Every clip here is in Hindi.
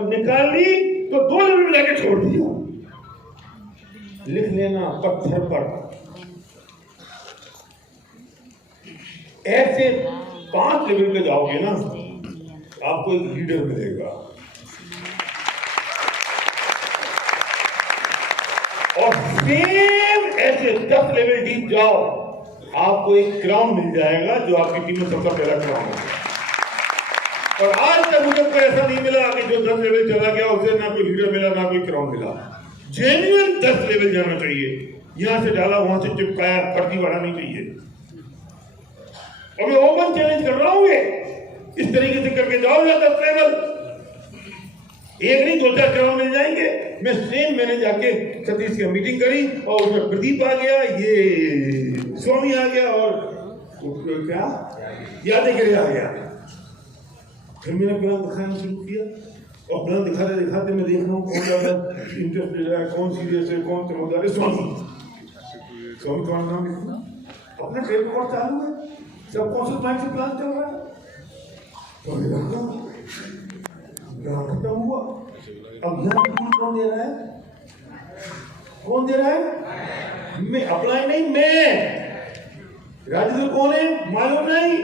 और निकाल ली तो 2 लेवल में जाके छोड़ दिया। लिख लेना पत्थर पर। ऐसे 5 लेवल पे जाओगे ना, आपको एक लीडर मिलेगा और सेम ऐसे 10 लेवल डीप जाओ, आपको एक क्राउन मिल जाएगा जो आपकी टीम में सबसे पहला क्राउन है। और आज तक मुझे कोई ऐसा नहीं मिला कि जो 10 लेवल चला गया उसे ना कोई लीडर मिला ना कोई क्राउन मिला। जेन्युइन 10 लेवल जाना चाहिए, यहां से डाला वहां से चिपकाया, फर्जी बढ़ा नहीं चाहिए। और मैं ओपन चैलेंज कर रहा हूं, इस तरीके से करके जाओ 10 लेवल, एक नहीं 2-4 क्राउन मिल जाएंगे। मैं सेम मैंने जाके सतीश की मीटिंग करी और उसमें प्रदीप आ गया, ये स्वामी आ गया और क्या यादगिरी आ गया। फिर मैंने प्लान दिखाना शुरू किया और प्लान दिखाते दिखाते मैं देख रहा हूँ कौन ज्यादा इंटरेस्टेड है, कौन सीरियस है, कौन चमकदार है। स्वामी कौन नाम लिखना, अपना टेप रिकॉर्ड चालू है, सबकॉन्शियस माइंड से प्लान चल रहा है। तो खत्म हुआ। अब यहाँ कौन दे रहा है, कौन दे रहा है? मैं, अप्लाई नहीं, मैं। राजेंद्र कौन है मालूम नहीं,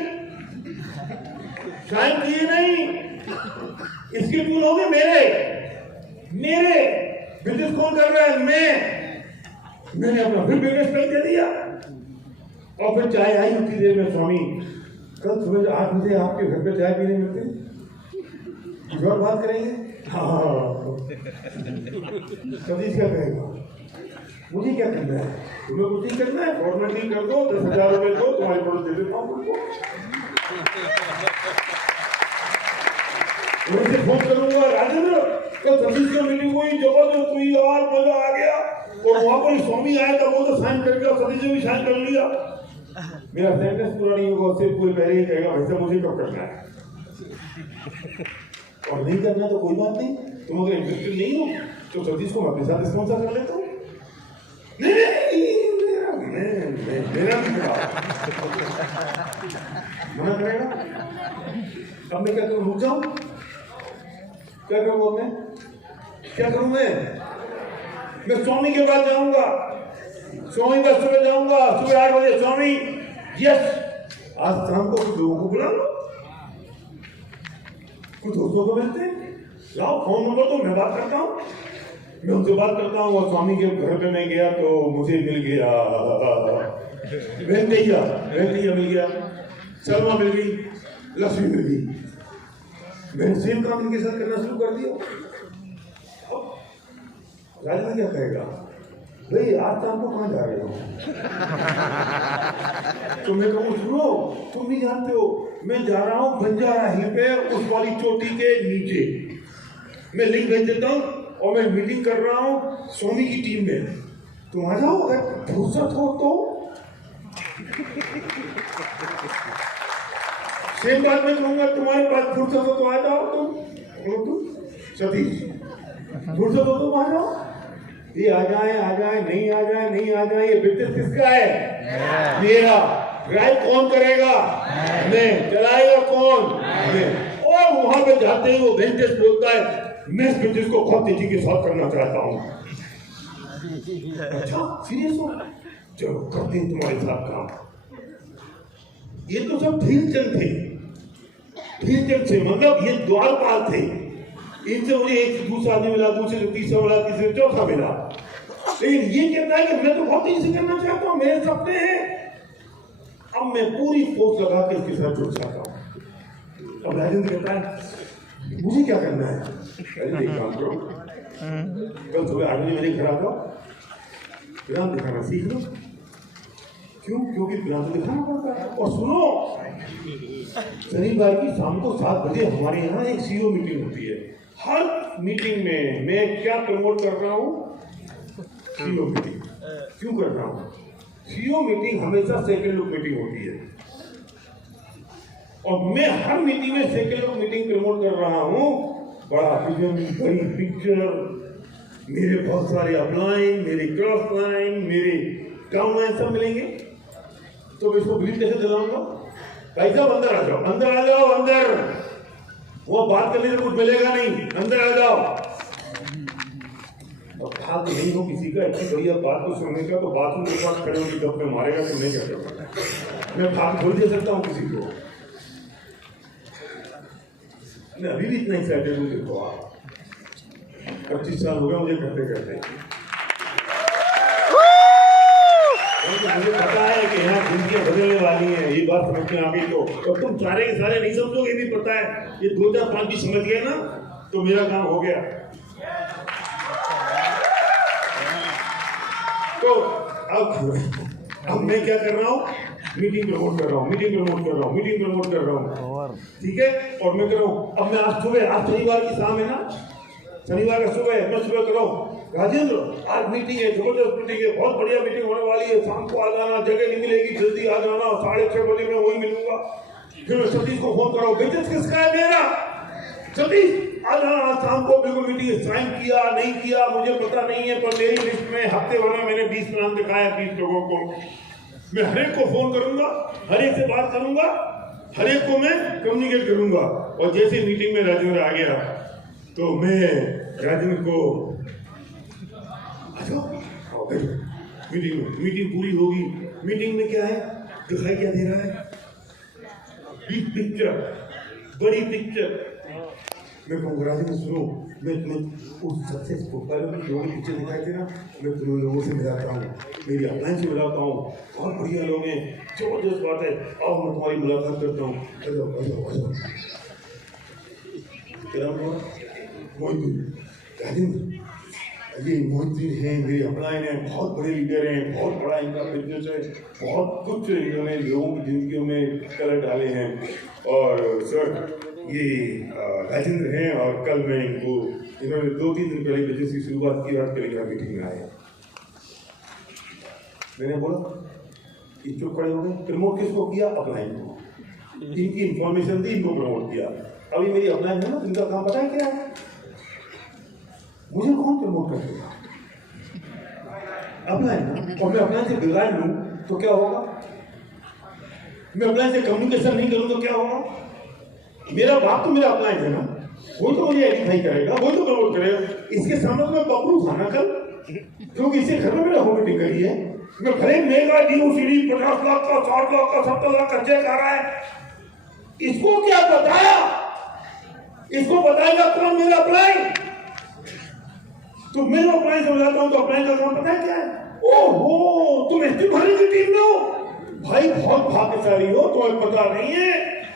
साइन किए नहीं, इसके टूल हो गए मेरे बिजनेस कौन कर रहा है? मैंने अपना फिर बिजनेस कर दे दिया। और फिर चाय आई उतनी देर में, स्वामी कल सुबह 8 बजे आपके घर पे चाय पीने मिलते, कुछ और बात करेंगे। हाँ, कभी क्या कहेगा, मुझे क्या करना है, तुम्हें कुछ नहीं करना है, फॉर्मेलिटी कर दो, 10,000 रुपए दो, तुम्हारे प्रोडक्ट दे देता हूँ। उनसे फोन करूंगा, राजेंद्र कल सतीश की मीटिंग हुई, जबरदस्त हुई यार, मजा आ गया। और वहां पर स्वामी आया था, वो तो साइन कर गया, सतीश ने भी साइन कर लिया। मेरा सेंटेंस पूरा नहीं होगा, उससे पूरे पहले ही कहेगा भाई मुझे कब करना है, और नहीं करना तो कोई बात नहीं, तुम अगर इंटरेस्टेड नहीं हो तो सतीश को अपने साथ स्पॉन्सर कर लेता हूँ। मेरा मना करेगा। अब मैं क्या करूँ, रुक जाऊँ? क्या करूँ मैं, क्या करूँ मैं स्वामी के पास जाऊंगा, स्वामी का सुबह जाऊंगा, सुबह 8 बजे स्वामी, यस आज शाम को कुछ लोगों को बुला लो, कुछ दोस्तों को मिलते हैं, लाओ फोन नंबर दो, मैं बात करता हूँ। मैं उनसे बात करता हूँ और स्वामी के घर पे मैं गया तो मुझे मिल गया वेंकैया मिल गया, सलमा मिल गई, लक्ष्मी मिल गई। मैंने सेम काम इनके साथ करना शुरू कर दिया। राजा क्या कहेगा, भाई आज शाम को कहाँ जा रहे हो? तो मैं कहूँ सुनो, तुम नहीं जानते हो, मैं जा रहा हूँ बंजारा हिल पे, उस वाली चोटी के नीचे। मैं लिंक भेज देता हूँ और मैं मीटिंग कर रहा हूँ स्वामी की टीम में, तुम आ जाओ अगर फुर्सत हो तो। सेम बात मैं कहूँगा, तुम्हारे पास फुर्सत हो तो आ जाओ तुम सतीश, फुर्सत हो तो आ जाओ। ये आ जाए नहीं आ जाए, ये बिजनेस किसका है? मेरा। ड्राइव कौन करेगा? मैं। चलाएगा कौन? मैं। और वहां पे जाते ही वो बिजनेस बोलता है, मैं इस बिजनेस को बहुत तेजी के साथ करना चाहता हूँ। अच्छा सीरियस हो, चलो करते हैं तुम्हारे साथ काम। ये तो सब धीरचंद थे, धीरचंद से मतलब ये द्वारपाल थे। इनसे मुझे एक दूसरा आदमी मिला, दूसरे से तीसरा मिला, तीसरे चौथा मिला। लेकिन ये कहता है कि मैं तो बहुत तेजी से करना चाहता हूँ, मेरे सपने हैं। अब मैं पूरी फोर्स लगा के इसके साथ जुड़ जाता हूँ। अब राजेंद्र कहता है मुझे क्या करना है? एक काम करो, कल सुबह 8 बजे मेरे घर आ जाओ, प्लान दिखाना सीख लो। क्यों? क्योंकि प्लान तो दिखाना पड़ता है। और सुनो, शनिवार की शाम को 7 बजे हमारे यहाँ एक सीईओ मीटिंग होती है। हर मीटिंग में मैं क्या प्रमोट कर रहा हूँ? CEO meeting. क्यों कर रहा हूँ? सीईओ मीटिंग हमेशा सेकंड लुक मीटिंग होती है और मैं हर मीटिंग में सेकंड लुक मीटिंग प्रमोट कर रहा हूँ। बड़ा विजन, बड़ी पिक्चर, मेरे बहुत सारे अपलाइन, मेरे क्रॉस लाइन, मेरे डाउन लाइन सब मिलेंगे। तो मैं इसको बिलीव कैसे दिलाऊंगा? भाई साहब अंदर आ जाओ, अंदर आ जाओ, अंदर। वो बात करने से कुछ मिलेगा नहीं, अंदर आ जाओ। जाओ। और भाग नहीं हो किसी का इतनी बढ़िया बात को सुनने का, तो बाथरूम के पास खड़े होकर गप में मारेगा तो नहीं क्या करूँगा। मैं भाग थोड़ी दे सकता हूँ किसी को। मैं अभी भी इतना एक्साइटेड हूँ। देखो आप 25 साल हो गए मुझे करते करते। मुझे पता है कि यहाँ जिंदगी बदलने वाली है, ये बात समझ में आ गई तो। और तुम सारे के सारे नहीं समझोगे, भी पता है। ये 2005 की समझ गए ना तो मेरा काम हो गया। तो अब मैं क्या कर रहा हूँ, मीटिंग प्रमोट कर रहा हूँ, मीटिंग प्रमोट कर रहा हूँ, मीटिंग प्रमोट कर रहा हूँ, ठीक है। और मैं कर रहा हूँ, अब मैं आज सुबह, आज शनिवार की शाम है ना, शनिवार का सुबह मैं सुबह कर रहा हूँ, राजेंद्र आज मीटिंग है, जबरदस्त मीटिंग है, बहुत बढ़िया मीटिंग होने वाली है, शाम को आ जाना, जगह नहीं मिलेगी, जल्दी आ जाना, 6:30 बजे मैं वही मिलूंगा। फिर मैं सतीश को फोन कराऊँ, बिजनेस किसका है? मेरा। सतीश आ जाना आज शाम को, बिल्कुल मीटिंग। साइन किया नहीं किया मुझे पता नहीं है, पर मेरी लिस्ट में हफ्ते भर में मैंने 20 नाम दिखाया, 20 लोगों को। मैं हर एक को फोन करूंगा, हर एक से बात करूंगा, हर एक को मैं कम्युनिकेट करूंगा। और जैसे मीटिंग में राजेंद्र आ गया तो मैं राजेंद्र को मीटिंग पूरी होगी। मीटिंग में क्या है, दिखाई क्या दे रहा है? बिग पिक्चर, बड़ी पिक्चर। मैं कहूँ राजेंद्र सुनो, मैं उस सक्सेस प्रोफाइल में जो भी पिक्चर दिखाई दे ना, मैं तुम्हें लोगों से मिलाता हूँ, मेरी अपलाइन से मिलाता हूँ, बहुत बढ़िया लोग हैं, जबरदस्त बात है, आओ मैं तुम्हारी मुलाकात करता हूँ। क्या हुआ? मोहिद्दीन, राजेंद्र ये मोहिद्दीन है, मेरे अपलाइन है, बहुत बड़े लीडर हैं, बहुत बड़ा इनका बिजनेस है, बहुत कुछ इन्होंने लोगों की जिंदगियों में कलर डाले हैं। और सर ये राजेंद्र हैं, और कल मैं इन्होंने 2-3 दिन पहले बिजनेस की शुरुआत की, रात टेलीग्राम मीटिंग में आए। मैंने बोला कि चुप खड़े हो गए। प्रमोट किसको किया? अपलाइन को। इनकी इंफॉर्मेशन दी, इनको प्रमोट किया। अभी मेरी अपलाइन है ना, इनका काम पता है क्या है? मुझे कौन प्रमोट कर देगा? अपलाइन। और मैं अपलाइन से बिगाड़ लूं तो क्या होगा? मैं अपलाइन से कम्युनिकेशन नहीं करूं तो क्या होगा? मेरा बाप तो मेरा अपलाइन है ना, वो तो मुझे आइडेंटिफाई करेगा, वो तो प्रमोट करेगा। इसके सामने तो मैं पकड़ू था ना कल, क्योंकि इससे घर में मेरा होम मीटिंग करी है। मैं भले मेगा डी सीढ़ी 50 लाख का, 60 लाख का, 70 लाख का चेक आ रहा है, इसको क्या बताया? इसको बताएगा कौन? मेरा अपलाइन। तो मैं अपलाइन समझाता हूँ तो अपलाइन का काम पता है क्या है? ओहो, तुम एसपी भारी की टीम में हो भाई, बहुत भाग्यशाली हो। तुम्हें पता नहीं है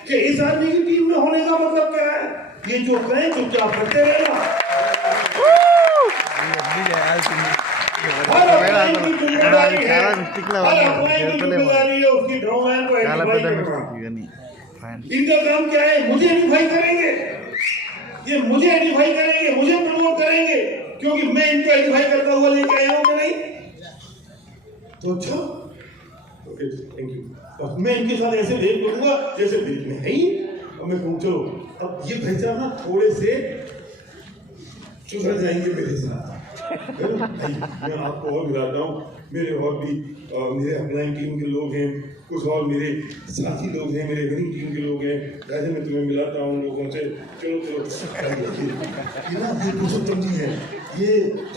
कि इस आदमी की टीम में होने का मतलब क्या है? ये जो कहें चुपचाप करते रहना। हर अपलाइन की जिम्मेदारी है, हर अपलाइन की जिम्मेदारी है उसकी ड्रॉमैन को आइडेंटिफाई करना। इनका काम क्या है? मुझे आइडेंटिफाई करेंगे, ये मुझे आइडेंटिफाई करेंगे, मुझे प्रमोट करेंगे, क्योंकि मैं इनको आइडेंटिफाई करता हुआ लेके आया हूं कि नहीं? तो अच्छा, ओके, थैंक यू। अब मैं इनके साथ ऐसे बिहेव करूंगा जैसे दिल में है ही। अब मैं कहूँ चलो, अब ये भाई साहब ना थोड़े से सुधर जाएंगे मेरे साथ। मैं आपको और मिलाता हूँ, मेरे और भी मेरे अपलाइन टीम के लोग हैं, कुछ और मेरे साथी लोग हैं, मेरे रनिंग टीम के लोग हैं। राजे मैं तुम्हें मिलाता हूँ लोगों से। चलो ये पुरुषोत्तम जी हैं, ये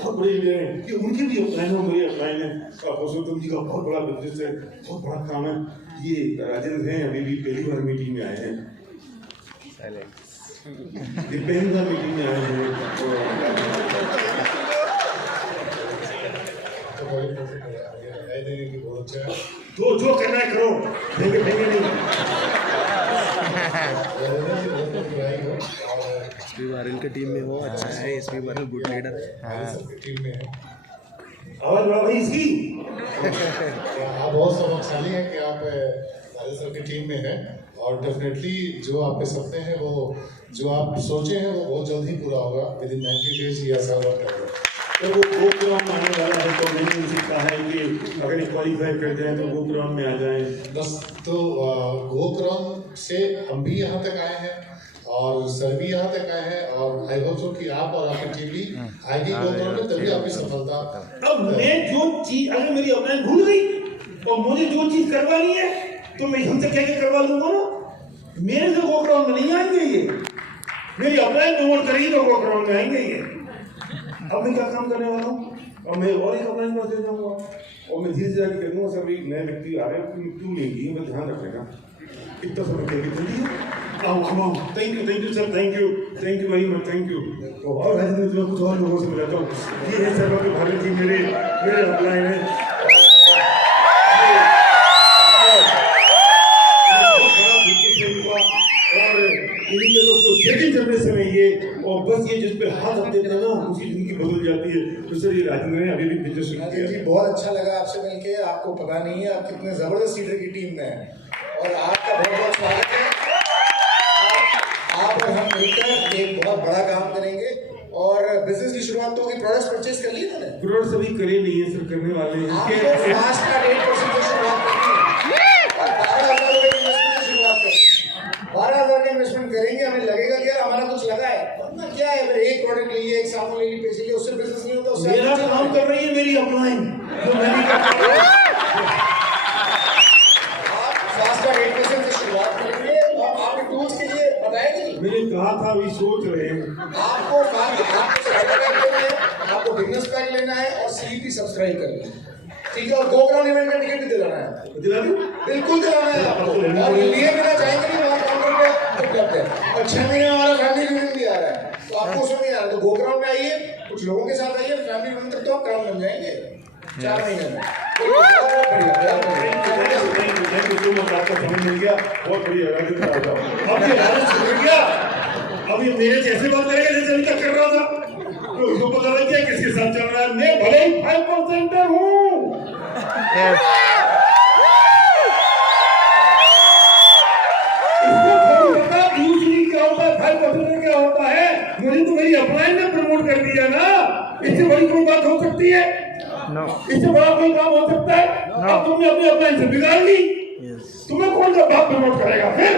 बहुत बड़े लीडर हैं, कि उनके भी अपलाइन हो, मेरे अपलाइन है। पुरुषोत्तम जी का बहुत बड़ा बिजनेस है, बहुत बड़ा काम है। ये राजेंद्र हैं, अभी भी पहली बार मीटिंग में आए हैं, ये पहली बार मीटिंग में आए हैं। तो जो करना है करो, देंगे नहीं। एसपी बारिल के टीम में हो, अच्छा है, एसपी बारिल गुड लीडर है, टीम में है। आवाज बढ़ा भाई इसकी। आप बहुत सौभाग्यशाली हैं कि आप राजेश सर की टीम में हैं, और डेफिनेटली जो आपके सपने हैं, वो जो आप सोचे हैं वो बहुत जल्द ही पूरा होगा। विद इन 90 डेज ये ऐसा होगा। तो वो गोग्राम आने वाला है, तो मैंने उनसे कहा है कि अगर ये क्वालिफाई कर जाए तो गोग्राम में आ जाए। बस तो गोग्राम से हम भी यहाँ तक आए हैं, और सर भी यहाँ तक आए हैं, और आई होप सो कि आप और आपकी टीम भी आएगी गोग्राम में, तभी आपकी सफलता। अब मैं जो चीज, अगर मेरी अपलाइन भूल गई और मुझे जो चीज करवानी है तो मैं हमसे क्या क्या करवा लूंगा ना। मेरे से गोग्राम में नहीं आएंगे ये, मेरी अपलाइन प्रमोट करेगी तो वो ग्राउंड में आएंगे ये। अब मैं क्या काम करने वाला हूँ, और मैं और एक अपलाइन पर दे जाऊंगा और मैं धीरे धीरे कर दूंगा। सर नए व्यक्ति आ रहे हैं, क्यों लेंगी, मैं ध्यान रखेगा इतना समय के लिए जल्दी thank you sir, thank you very much, thank you. तो और राजनीति में कुछ और लोगों से मिलाता हूँ। ये है सर भारत जी, मेरे अपलाइन है। सेकंड जनरेशन है ये, और बस ये जिस पे हाथ रख देते हैं ना उसी जिंदगी बदल जाती है। तो सर ये राजेंद्र ने अभी भी बिजनेस शुरू किया जी, बहुत अच्छा लगा आपसे मिलके। आपको पता नहीं है आप कितने जबरदस्त लीडर की टीम में हैं, और आपका बहुत बहुत स्वागत है। आप और हम मिलकर एक बहुत बड़ा काम करेंगे और बिजनेस की शुरुआत तो होगी। प्रोडक्ट्स परचेज कर लिए मैंने, प्रोडक्ट्स अभी करे नहीं है सर, करने वाले हैं। आपको फास्ट का 8% से शुरुआत करनी है और 12,000 रुपए की इन्वेस्टमेंट से शुरुआत करनी है। 12,000 का इन्वेस्टमेंट करेंगे, हमें लगेगा कि यार हमारा कुछ लगा है, वरना क्या है, फिर एक प्रोडक्ट लीजिए, एक साबुन ले ली, पैसे लिए, उससे बिजनेस नहीं होता। उससे मेरा काम कर रही है मेरी अपलाइन, जो मैंने आप फास्ट का 8% से शुरुआत करेंगे और आपके टूल्स के लिए बताएंगे नहीं। मैंने कहा था अभी सोच रहे हैं। आपको स्टार्टर पैक लेना है, आपको बिजनेस पैक लेना है और सीईपी सब्सक्राइब करना है, ठीक है। और गो ग्राउंड इवेंट का टिकट भी दिलाना है, दिला दूं? बिल्कुल दिलाना है आपको, और लिए बिना जाएंगे नहीं, वहाँ काउंटर पे उपलब्ध है। और 6 महीने में हमारा फैमिली यूनियन भी आ रहा है, तो आपको उसमें नहीं आना, तो गो ग्राउंड में आइए, कुछ लोगों के साथ आइए, फैमिली यूनियन तक तो आप काम बन जाएंगे 4 महीने में। थैंक यू सो मच, आपका समझ मिल गया, बहुत बढ़िया। अब ये लालच छूट गया, अब ये मेरे जैसे बात करेगा जैसे अभी तक कर रहा था, तो उसको पता लग गया किसके साथ चल रहा है। मैं भले ही 5% हूँ, इसको थोड़ी पता दूसरी क्या होता है, 5% क्या होता है। मुझे तो मेरी अपलाइन ने प्रमोट कर दिया ना, इससे बड़ी कोई बात हो सकती है? इससे बड़ा कोई काम हो सकता है? अब तुमने अपनी अपलाइन से बिगाड़ ली, तुम्हें कौन सा बाप प्रमोट करेगा फिर?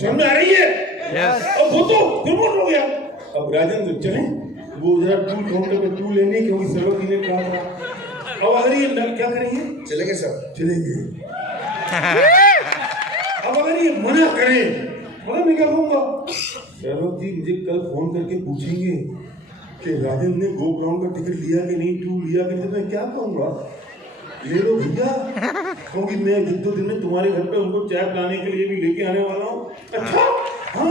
समझ में आ रही है? अब वो तो प्रमोट हो गया। अब राजेंद्र चलें, वो जरा टूल काउंटर पे टूल लेने, क्योंकि सरवती ने कहा था। अब अगर ये क्या करेंगे? चलेंगे सर, चलेंगे। अब अगर ये मना करें, मैं क्या कहूँगा? सरवती मुझे कल फोन करके पूछेंगे कि राजेंद्र ने गो ग्राउंड का टिकट लिया कि नहीं, टूल लिया कि नहीं, तो मैं क्या कहूँगा? ले लो भैया, क्योंकि मैं 1-2 दिन में तुम्हारे घर पे उनको चाय पिलाने के लिए भी लेके आने वाला हूँ। अच्छा हाँ,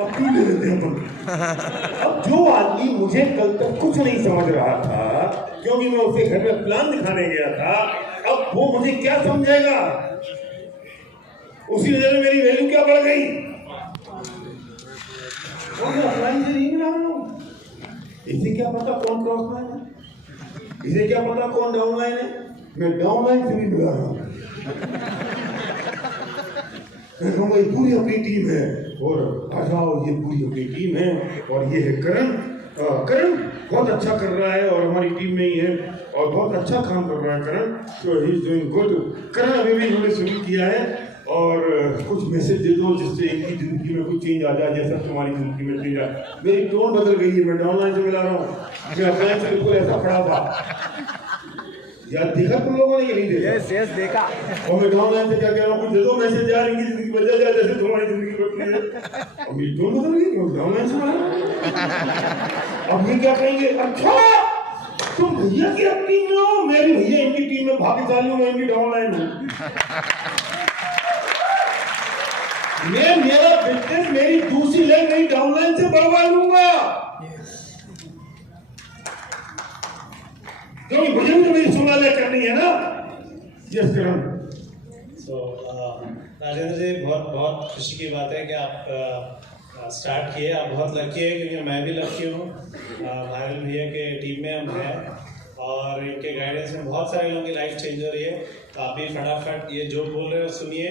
अब क्यों ले लेते हैं अपन? अब जो आदमी मुझे कल तक कुछ नहीं समझ रहा था, क्योंकि मैं उसे घर में प्लान दिखाने गया था, अब वो मुझे क्या समझेगा? उसी वजह से मेरी वैल्यू क्या बढ़ गई? मैं अपलाइन से नहीं मिला रहा हूँ, इसे क्या पता कौन क्रॉस लाइन है, इसे क्या पता कौन डाउन लाइन है। मैं डाउन लाइन से भी मिला रहा हूँ। मैं कहूँगा ये पूरी अपनी टीम है, और आ जाओ, ये पूरी अपनी टीम है, और ये है करण। करण बहुत अच्छा कर रहा है और हमारी टीम में ही है, और बहुत अच्छा काम कर रहा है करण, तो ही इज डूइंग गुड। करण अभी भी इन्होंने शुरू किया है, और कुछ मैसेज दे दो जिससे इनकी जिंदगी में कुछ चेंज आ जाए, जैसा तुम्हारी जिंदगी में चेंज आए। मेरी टोन बदल गई है, मैं डाउनलाइन से मिला रहा हूँ, मैं अपलाइन से बिल्कुल ऐसा खड़ा था। यार देखा तुम लोगों ने कि नहीं देखा? यस देखा। और मैं डाउनलाइन से क्या कह रहा हूँ, कुछ दे दो मैसेज, यार इनकी जिंदगी बदल जाए जैसे तुम्हारी जिंदगी बदली है। अब मेरी टोन बदल गई, मैं डाउनलाइन से मिला। अब ये क्या कहेंगे? अच्छा तुम भैया की अब टीम में हो, मैं भी भैया इनकी टीम में भाग्यशाली हूँ, मैं इनकी डाउनलाइन हूँ। मैं मेरा बिजनेस मेरी दूसरी लेग नहीं डाउनलाइन से बढ़वा लूंगा, क्योंकि मुझे भी तो मेरी सुनाले करनी है ना। यस करण। राजेंद्र जी, बहुत बहुत खुशी की बात है कि आप स्टार्ट किए। आप बहुत लकी है, क्योंकि मैं भी लकी हूँ। भाई भैया के टीम में हम हैं, और इनके गाइडेंस में बहुत सारे लोगों की लाइफ चेंज हो रही है। तो आप भी फटाफट ये जो बोल रहे हो सुनिए,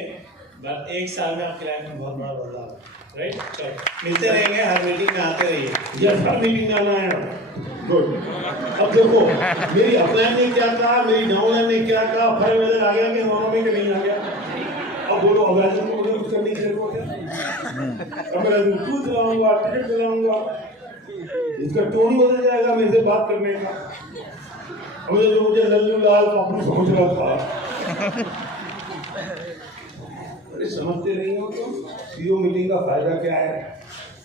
बस 1 साल में आपकी लाइफ में बहुत बड़ा बदलाव है। राइट, चलो मिलते रहेंगे, हर मीटिंग में आते रहिए। यस, हर मीटिंग में आना है। गुड। अब देखो मेरी अपलाइन ने क्या कहा, मेरी डाउनलाइन ने क्या कहा, फर्क नजर आ गया कि दोनों में कि नहीं आ गया? अब बोलो, अब राजेंद्र को मुझे कुछ करने की जरूरत है? अब मैं राजेंद्र टूल चलाऊंगा, टिकट चलाऊंगा, इसका टोन बदल जाएगा मेरे से बात करने का। अब जो मुझे लल्लू लाल पपड़ू समझ रहा था, अरे समझते नहीं हो तुम सीईओ मीटिंग का फायदा क्या है?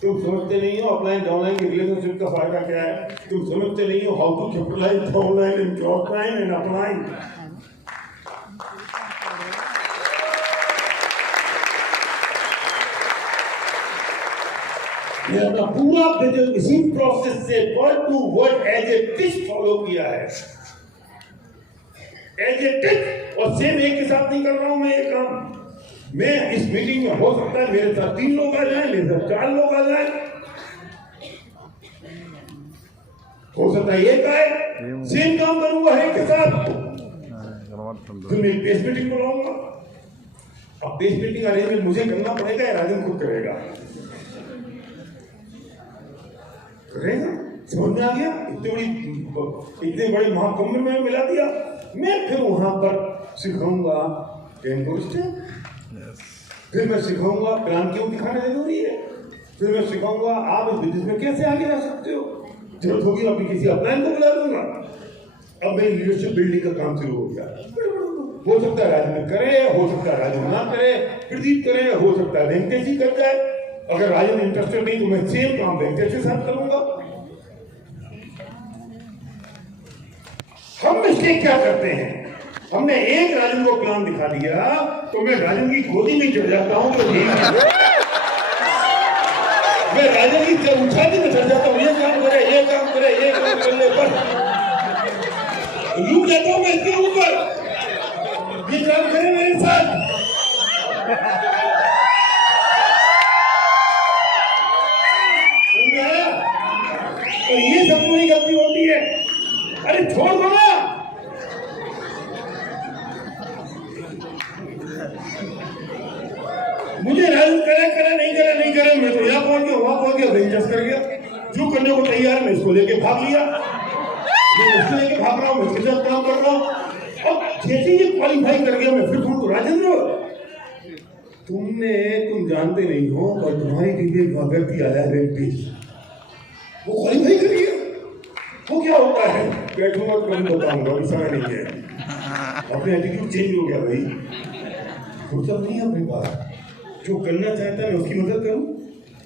तुम समझते नहीं हो अपलाइन डाउनलाइन के रिलेशनशिप का फायदा क्या है? तुम समझते नहीं हो how to capitalize downline and offline and upline. मैंने अपना पूरा बिजनेस इसी प्रोसेस से word to word as a टिच फॉलो किया है, एज ए टिच। और सेम एक के साथ नहीं कर रहा हूं मैं ये काम। मैं इस मीटिंग में हो सकता है मेरे साथ 3 लोग आ जाएं, मेरे साथ 4 लोग आ जाएं, हो सकता है एक आए, सेम काम करूंगा हर एक के साथ। फिर मैं बेस मीटिंग बुलाऊंगा। अब बेस मीटिंग अरेंजमेंट मुझे करना पड़ेगा या राजन खुद करेगा? करेगा। समझ में आ गया? इतने बड़े महाकुंभ में मिला दिया। मैं फिर वहां पर सिखाऊंगा 10 फिर मैं सिखाऊंगा प्लान क्यों दिखाना जरूरी है। फिर मैं सिखाऊंगा आप इस बिजनेस में कैसे आगे जा सकते हो। जरूरत होगी अभी किसी अपलाइन को बुला दूंगा। अब मेरी लीडरशिप बिल्डिंग का काम शुरू हो गया। हो सकता है राजन करे, हो सकता है राजन ना करे, प्रदीप करे, हो सकता है वेंकटेश जी कर जाए। अगर राजन इंटरेस्टेड नहीं तो मैं सेम काम वेंकटेश के साथ करूंगा। हम इसके क्या करते हैं? हमने एक राजन को प्लान दिखा दिया तो मैं राजन की गोदी में चढ़ जाता हूं। तो मैं राजन की उछाती में चढ़ जाता हूं, ये काम करे, ये काम करे, ये काम करने पर रुक जाता हूं मैं इसके ऊपर। ये काम करे मेरे साथ। तो ये सब पूरी गलती होती है। अरे छोड़ दो ना। मुझे राजन करे नहीं करे मैं तो यहाँ पहुंच गया, वहां पहुंच गया, दिलचस्प कर गया। जो करने को तैयार मैं इसको लेके भाग लिया, मैं इसको लेके भाग रहा हूँ, मैं इसके साथ काम कर रहा हूँ। अब जैसे ये क्वालिफाई कर गया मैं फिर तुमको राजेंद्र तुम जानते नहीं हो और तुम्हारी टीम में व्यक्ति आया है व्यक्ति वो क्वालिफाई कर गया। वो क्या होता है? बैठूंगा तो मैं बताऊंगा, अभी समय नहीं है। अपने एटीट्यूड चेंज हो गया भाई, फुर्सत नहीं है अपने पास। जो करना चाहता है मैं उसकी मदद करूं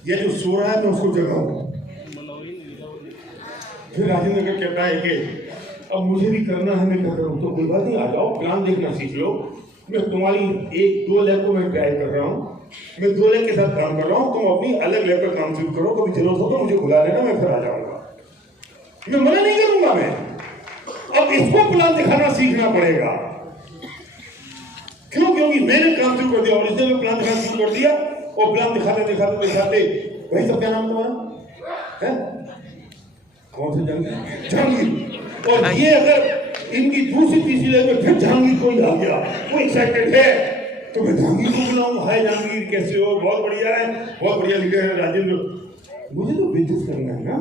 या जो सो रहा है मैं उसको जगाऊं। फिर राजेंद्र का कहता है कि अब मुझे भी करना है, मैं क्या करूं? तो कोई बात नहीं, आ जाओ, प्लान देखना सीख लो। मैं तुम्हारी 1-2 लैब को मैं ट्राई कर रहा हूं, मैं 2 लैब के साथ काम कर रहा हूं, तुम अपनी अलग लैब पर काम शुरू करो। कभी जरूरत हो तो मुझे बुला लेना, मैं फिर आ जाऊंगा। मैं मना नहीं करूंगा। मैं अब इसको प्लान दिखाना सीखना पड़ेगा। क्यों? क्योंकि मैंने काम शुरू कर दिया और इसने भी प्लान दिखाना शुरू कर दिया। और प्लान दिखाते भाई सब क्या नाम तुम्हारा है? कौन सा जहांगीर? जहांगीर। और ये अगर इनकी दूसरी तीसरी लैब में फिर जहांगीर कोई आ गया, कोई एक्साइटेड है तो मैं जहांगीर को बुलाऊं। हाय जहांगीर, कैसे हो? बहुत बढ़िया है, बहुत बढ़िया लीडर है राजेंद्र। मुझे तो बिजनेस करना है ना,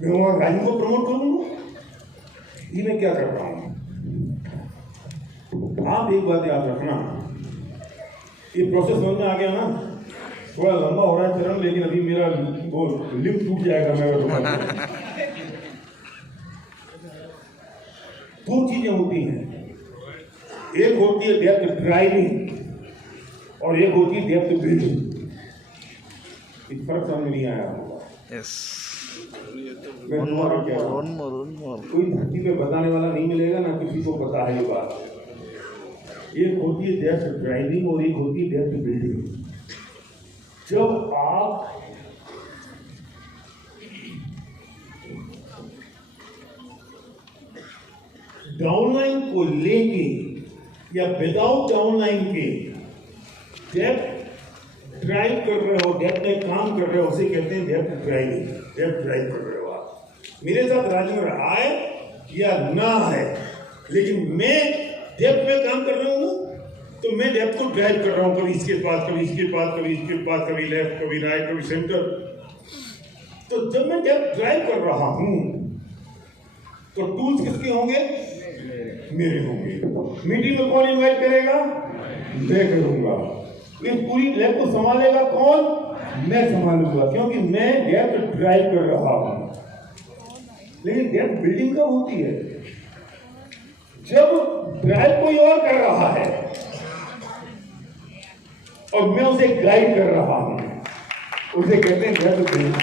मैं वहां राजेंद्र को प्रमोट करूंगा। ये मैं क्या कर रहा हूं? आप एक बात याद रखना, ये प्रोसेस समझ में आ गया ना? थोड़ा लंबा हो रहा है चरण, लेकिन अभी मेरा वो लिंक टूट जाएगा। मैं 2 चीजें होती हैं, एक होती है डेप्थ ड्राइविंग और एक होती है डेप्थ बिल्डिंग। इस फर्क समझ नहीं आया होगा। मैं तुम्हारा क्या कोई धरती पे बताने वाला नहीं मिलेगा ना, किसी को पता है ये बात। एक होती है डेप्थ ड्राइविंग और एक होती है डेप्थ बिल्डिंग। जब आप डाउनलाइन को लेके या विदाउट डाउनलाइन के डेप्थ ड्राइव कर रहे हो, डेप्थ में काम कर रहे हो, उसे कहते हैं डेप्थ ड्राइविंग। डेप्थ ड्राइव कर रहे हो आप। मेरे साथ राजेंद्र आए या ना आए, लेकिन मैं डेप्थ में काम कर रहा हूँ ना, तो मैं डेप्थ को ड्राइव कर रहा हूँ। कभी इसके पास, कभी इसके पास, कभी इसके पास, कभी लेफ्ट, कभी राइट, कभी सेंटर। तो जब मैं डेप्थ ड्राइव कर रहा हूँ तो टूल्स किसके होंगे? मेरे होंगे। मीटिंग में कौन इनवाइट करेगा? मैं करूंगा। इस पूरी लैब को संभालेगा कौन? मैं संभालूंगा, क्योंकि मैं डेप्थ ड्राइव कर रहा हूं। लेकिन डेप्थ बिल्डिंग कब होती है? जब ड्राइव कोई और कर रहा है। और मैं उसे गाइड कर रहा हूं। उसे कहते हैं डेप्थ बिल्डिंग।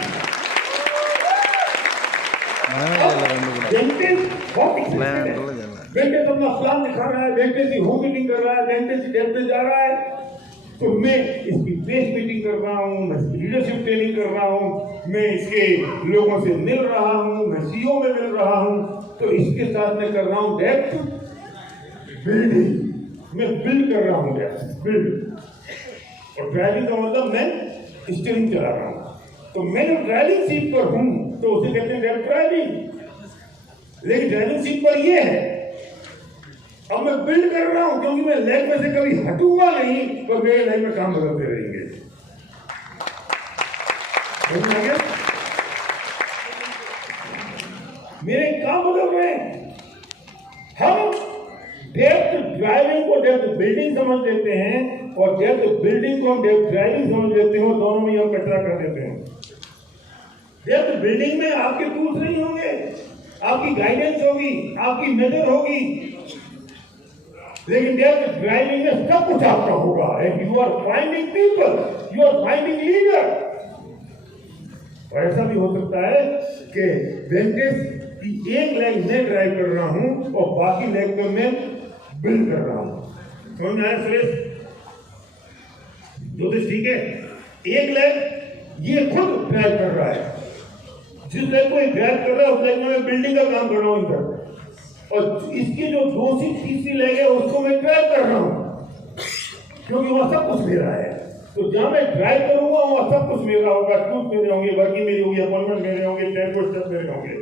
वेंकटेश अपना प्लान दिखा रहा है, वेंकटेश की होम मीटिंग कर रहा है, वेंकटेश डेप्थ में जा रहा है, तो मैं इसकी बेस मीटिंग कर रहा हूँ, मैं लीडरशिप ट्रेनिंग कर रहा हूँ, मैं इसके लोगों से मिल रहा हूँ, मैं सीईओ में मिल रहा हूँ, तो इसके साथ मैं कर रहा हूँ डेप्थ बिल्डिंग। मैं बिल्ड कर रहा हूँ डेप्थ बिल्ड। और ड्राइविंग का मतलब मैं स्टीयरिंग चला रहा हूँ, तो मैं जो ड्राइविंग सीट पर हूँ तो उसे कहते हैं डेप्थ ड्राइविंग। लेकिन ड्राइविंग सीट पर ये है, अब मैं बिल्ड कर रहा हूं क्योंकि मैं लेग में से कभी हटूंगा नहीं, तो मेरे लेग में काम बदलते रहेंगे। मेरे काम बदल रहे हैं। हम डेप्थ ड्राइविंग को डेप्थ बिल्डिंग समझ लेते हैं और डेप्थ बिल्डिंग को हम डेप्थ ड्राइविंग समझ लेते हैं, और दोनों में हम कचरा कर देते हैं। डेप्थ बिल्डिंग में आपके टूल्स नहीं होंगे, आपकी गाइडेंस होगी, आपकी नजर होगी, लेकिन डेप्थ ड्राइविंग में सब कुछ आपका होगा। You are finding people, you are finding leader. और ऐसा भी हो सकता है कि वेंकटेश की एक लेग मैं ड्राइव कर रहा हूं और बाकी लेग में मैं बिल्ड कर रहा हूं। समझ में आया सुरेश? ज्योतिष ठीक है? एक लेग ये खुद ड्राइव कर रहा है, जिस लेग को ड्राइव कर रहा है उस लेग में मैं बिल्डिंग का काम कर रहा हूं इधर, और इसकी जो दूसरी तीसरी लेग है उसको मैं ड्राइव कर रहा हूं, क्योंकि वहां सब कुछ मेरा है। तो जहां मैं ड्राइव करूंगा वहां सब कुछ मेरा होगा, टूल्स मेरे होंगे, वर्किंग मेरी होगी, अपॉइंटमेंट मेरे होंगे, टेम्पो स्टेप मेरे होंगे।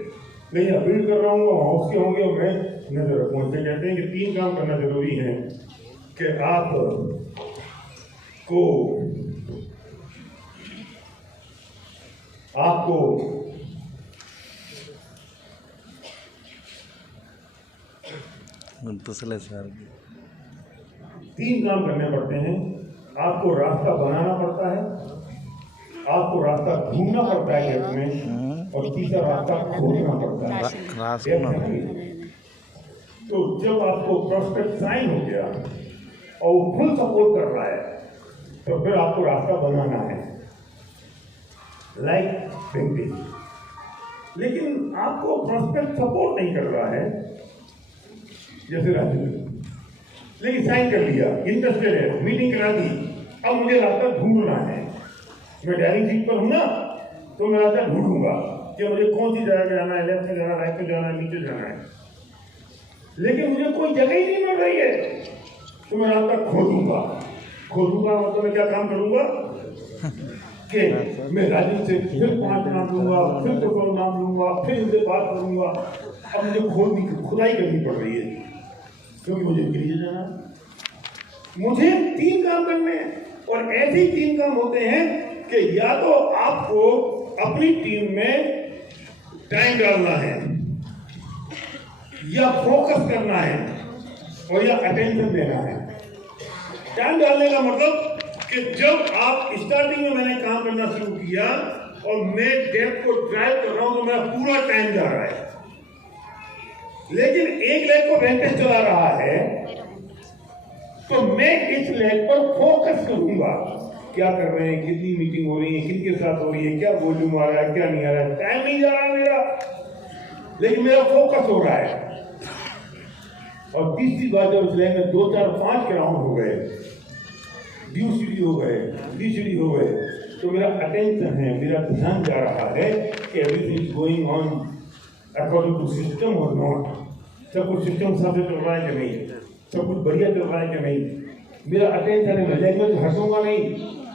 लेकिन बिल्ड कर रहा हूँ वहां उसके होंगे और मैं नजर रखूँ। इसलिए कहते हैं कि 3 काम करना जरूरी है कि आपको दूसरे सर 3 काम करने पड़ते हैं। आपको रास्ता बनाना पड़ता है, आपको रास्ता ढूंढना पड़ता है डेप्थ में, और तीसरा रास्ता खोजना पड़ता है। तो जब आपको प्रोस्पेक्ट साइन हो गया और वो फुल सपोर्ट कर रहा है, तो फिर आपको रास्ता बनाना है, लाइक वेंकटेश। लेकिन आपको प्रोस्पेक्ट सपोर्ट नहीं कर रहा है, जैसे राजू, लेकिन साइन कर लिया, इंटरेस्टेड है, मीटिंग करा दी, अब मुझे रास्ता ढूंढना है। मैं ड्राइविंग सीट पर हूं ना, तो मैं रास्ता ढूंढूंगा कि मुझे कौन सी जगह जाना है, लेफ्ट में जाना है, राइट में जाना है, नीचे जाना है। लेकिन मुझे कोई जगह ही नहीं मिल रही है, तो मैं रास्ता खोजूंगा मतलब मैं क्या काम करूंगा कि मैं राजू से फिर 5 नाम लूंगा, फिर 2 नाम लूंगा, फिर इनसे बात करूंगा। अब मुझे खुदाई करनी पड़ रही है, क्योंकि मुझे नीचे जाना है। मुझे 3 काम करने हैं, और ऐसे 3 काम होते हैं कि या तो आपको अपनी टीम में टाइम डालना है, या फोकस करना है, और या अटेंशन देना है। टाइम डालने का मतलब कि जब आप स्टार्टिंग में मैंने काम करना शुरू किया और मैं डेप्थ को ड्राइव कर रहा हूं, तो मेरा पूरा टाइम जा रहा है। लेकिन एक लेग को वेंकटेश चला रहा है, तो मैं इस लेग पर फोकस करूंगा। क्या कर रहे हैं, कितनी मीटिंग हो रही है, किनके साथ हो रही है, क्या वॉल्यूम आ रहा है, क्या नहीं आ रहा है। टाइम नहीं जा रहा मेरा, लेकिन मेरा फोकस हो रहा है। और तीसरी बात, जब उस लेग में 2, 4, 5 के राउंड हो गए, BCD हो गए, DCD हो गए, तो मेरा अटेंशन है, मेरा ध्यान जा रहा है कि everything is going on according to system और नॉट। सब कुछ सिस्टम साथ चल रहा है कि नहीं, सब कुछ बढ़िया चल रहा है कि नहीं। मेरा अटेंशन है, मैं लेग में हटूंगा नहीं,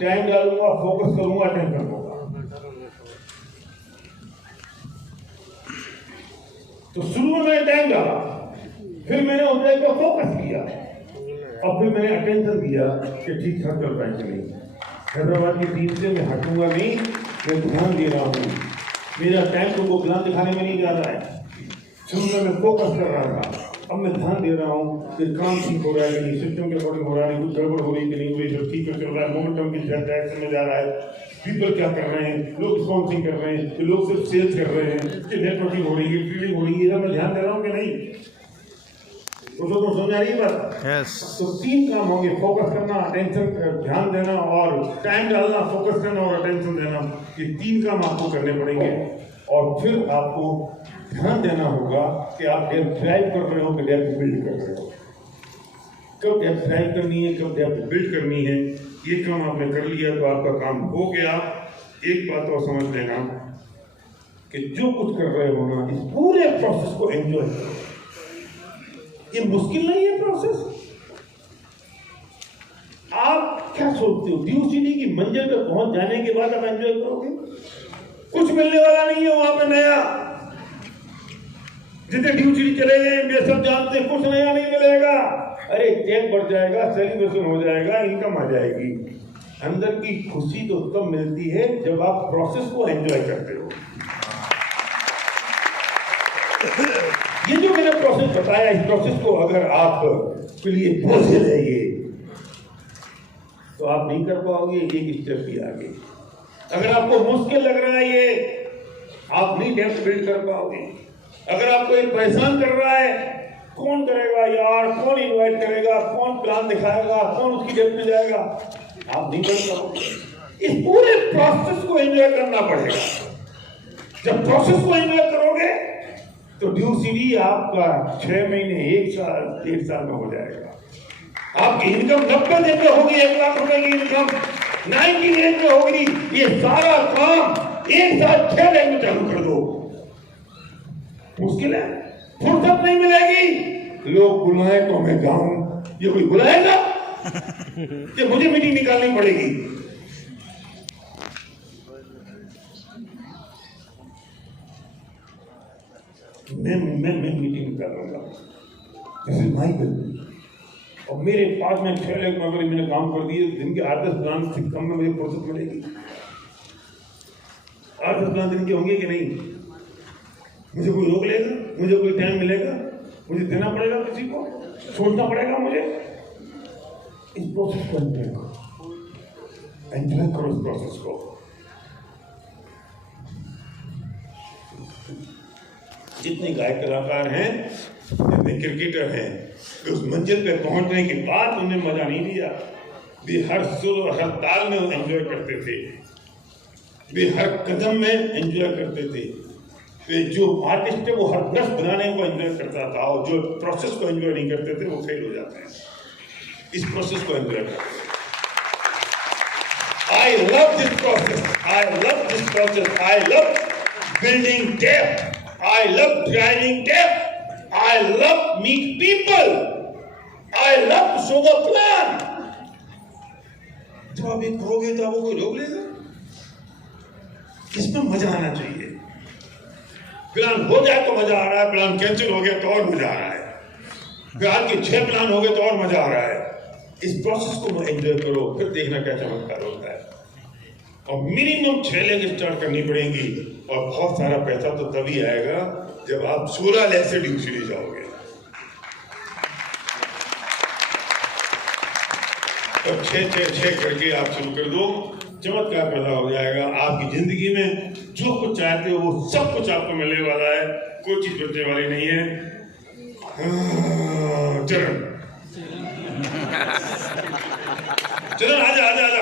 टाइम डालूंगा, फोकस करूंगा, अटेंशन होगा। तो शुरू में मैंने टाइम डाला, फिर मैंने उस लेग पर फोकस किया, और फिर मैंने अटेंशन दिया कि ठीक ठाक चल रहा है कि नहीं। हैदराबाद की टीम से मैं हटूंगा नहीं, मैं ध्यान दे रहा हूँ। मेरा टाइम तो वो प्लान दिखाने में नहीं जा रहा है, शुरू में मैं फोकस कर रहा था, अब मैं ध्यान दे रहा हूँ कि काम ठीक हो रहा है कि नहीं, सिस्टम के अकॉर्डिंग हो रहा है, कुछ गड़बड़ हो रही कि नहीं हो रही, सब ठीक चल रहा है, मोमेंटम की डायरेक्शन में जा रहा है, पीपल क्या कर रहे हैं, लोग स्पॉन्सिंग कर रहे हैं, कि लोग सिर्फ सेल्स कर रहे हैं, कि नेटवर्किंग हो रही है, फील्डिंग हो रही है, मैं ध्यान दे रहा हूँ कि नहीं। उसको तो समझ आ रही है बात? यस तो 3 काम होंगे, फोकस करना, अटेंशन, ध्यान देना और टाइम डालना, फोकस करना और अटेंशन देना। ये 3 काम आपको करने पड़ेंगे और फिर आपको ध्यान देना होगा कि आप डेप्थ ड्राइव कर रहे हो कि डेप्थ बिल्ड कर रहे हो। कब डेप्थ ड्राइव करनी है, कब डेप्थ बिल्ड करनी है, ये काम आपने कर लिया तो आपका काम हो गया। एक बात और समझ लेना कि जो कुछ कर रहे हो ना, इस पूरे प्रोसेस को एंजॉय करो। ये मुश्किल नहीं है प्रोसेस। आप क्या सोचते हो ड्यूसिटी की मंजिल पे पहुंच जाने के बाद आप एंजॉय करोगे? कुछ मिलने वाला नहीं है वहां पे नया। जितने ड्यूसिटी चले गए वे सब जानते हैं, कुछ नया नहीं मिलेगा। अरे चेक बढ़ जाएगा, सेलिब्रेशन हो जाएगा, इनकम आ जाएगी। अंदर की खुशी तो तब मिलती है जब आप प्रोसेस को एंजॉय करते हो। ये जो मैंने प्रोसेस बताया, इस प्रोसेस को अगर आप के लिए बोझ है ये, तो आप नहीं कर पाओगे एक स्टेप भी आगे। अगर आपको मुश्किल लग रहा है ये, आप नहीं डेप्थ बिल्ड कर पाओगे। अगर आपको एक परेशान कर रहा है, कौन करेगा यार, कौन इनवाइट करेगा, कौन प्लान दिखाएगा, कौन उसकी डेप्थ में जाएगा, आप नहीं कर पाओगे। इस पूरे प्रोसेस को एंजॉय करना पड़ेगा। जब प्रोसेस को एंजॉय करोगे तो ड्यूसिटी आपका 6 महीने, 1 साल, 1.5 साल में हो जाएगा। आपकी इनकम 90 दिन में होगी, 1 लाख रुपए की इनकम 90 डेज में होगी। ये सारा काम 1 साल 6 महीने में चालू कर दो। मुश्किल है, फुर्सत नहीं मिलेगी। लोग बुलाए तो मैं जाऊं, ये कोई बुलाएगा? ये मुझे मीटिंग निकालनी पड़ेगी। मैं मीटिंग निकाल लूंगा। This is my bill. और मेरे पास में 6 लाख में अगर मैंने काम कर दिए, दिन के 8-10 प्लान से कम में मुझे फुर्सत मिलेगी। 8-10 प्लान दिन के होंगे कि नहीं? मुझे कोई रोक लेगा? मुझे कोई टाइम मिलेगा? मुझे देना पड़ेगा किसी को? सोचना पड़ेगा मुझे? इस प्रोसेस को एंजॉय करो, एंजॉय करो इस प्रोसेस को। जितने गायक कलाकार हैं, जितने क्रिकेटर हैं, उस मंजिल पे पहुंचने के बाद उन्हें मजा नहीं लिया। वे हर सुर और हर ताल में एंजॉय करते थे, वे हर कदम में एंजॉय करते थे। वे जो आर्टिस्ट है वो हर दस बनाने को एंजॉय करता था, और जो प्रोसेस को एंजॉय नहीं करते थे वो फेल हो जाते हैं। इस प्रोसेस को एंजॉय करते हैं। I love this process. I love this process. I love building depth. I love driving depth. I love meet people. I love to show the plan. जब आप ये करोगे तो आपको कोई रोक लेगा? इसमें मजा आना चाहिए। प्लान हो जाए तो मजा आ रहा है, प्लान कैंसिल हो गया तो और मजा आ रहा है, प्लान के 6 प्लान हो गए तो और मजा आ रहा है। इस प्रोसेस को एंजॉय करो, फिर देखना क्या चमत्कार होता है। और मिनिमम 6 लेग स्टार्ट करनी पड़ेंगी, और बहुत सारा पैसा तो तभी आएगा जब आप 16 लेग से ड्यूसिटी जाओगे। और 6 करके आप शुरू कर दो, चमत्कार पैदा हो जाएगा। आपकी जिंदगी में जो कुछ चाहते हो वो सब कुछ आपको मिलने वाला है, कोई चीज बचने वाली नहीं है। चरण आजा आजा आजा